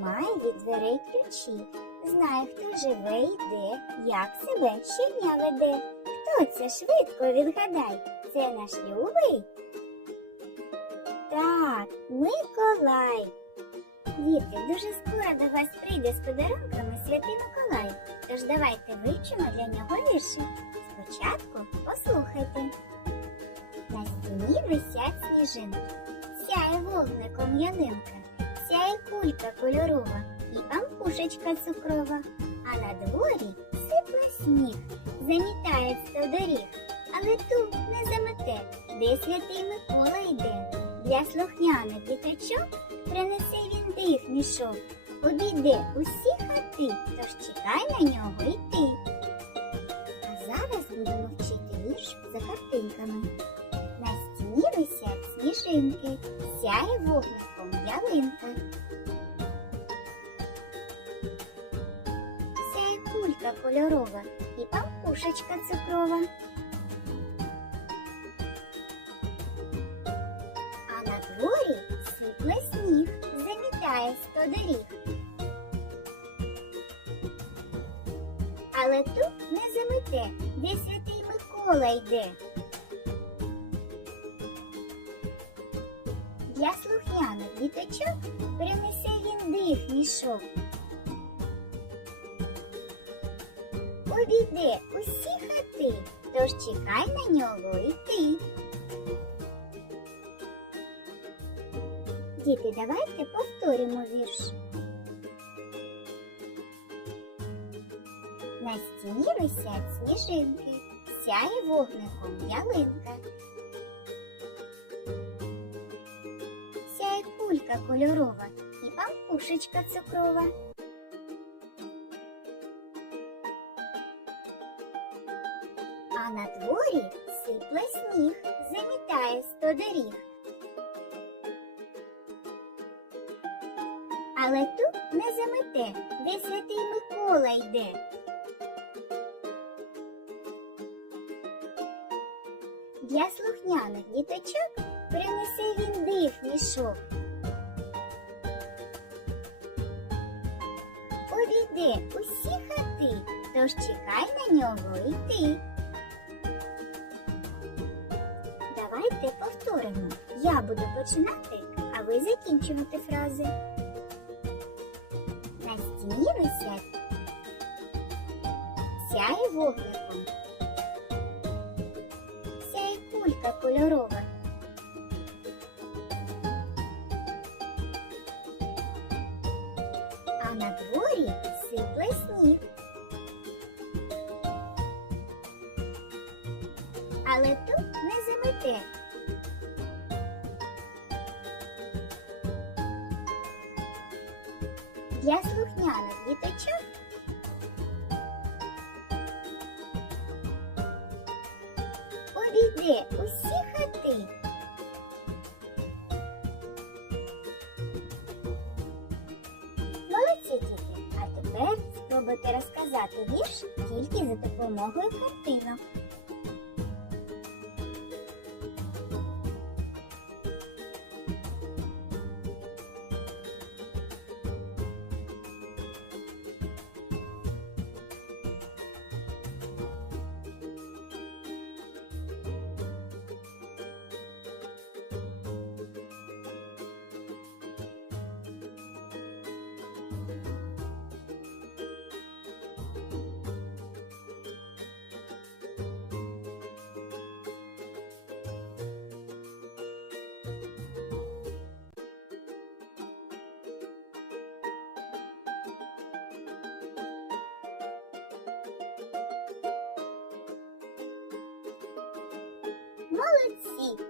Має від дверей ключі. Знає, хто живе і де, як себе щодня веде. Хто це швидко відгадай? Це наш любий? Так, Миколай. Діти, дуже скоро до вас прийде з подарунками святий Миколай. Тож давайте вивчимо для нього вірші. Спочатку послухайте. На стіні висять сніжинки, сяє вогником ялинка, сяє кулька кольорова і пампушечка цукрова, а на дворі сипле сніг, замітає сто доріг, але тут не замете, де святий Микола йде. Для слухняних діточок принесе він дих мішок, обійде усі хати, тож чекай на нього йти. А зараз будемо вчити вірш за картинками. На стіні висять сніжинки, сяє вогником ялинка. Сяє кулька кольорова і пампушечка цукрова. А на дворі сипле сніг, замітає сто доріг. Але тут не замете, де святий Микола йде. Для слухняних діточок принесе він дих мішок. Обійде усі хати, тож чекай на нього і ти. Діти, давайте повторимо вірш. На стіні висять сніжинки, сяє вогником ялинка. Кулька кольорова і пампушечка цукрова. А на дворі сипле сніг, замітає сто доріг. Але тут не замете, де святий Микола йде. Для слухняних діточок принесе він див мішок. Обійде усі хати, тож чекай на нього йти. Давайте повторимо. Я буду починати, а ви закінчувати фрази. На стіні висять сяє вогником, сяє кулька кольорова. А на дворі сипле сніг. Але тут не замете. Для слухняних діточок обійде усі спробуйте розказати вірш тільки за допомогою картинок. Молодці!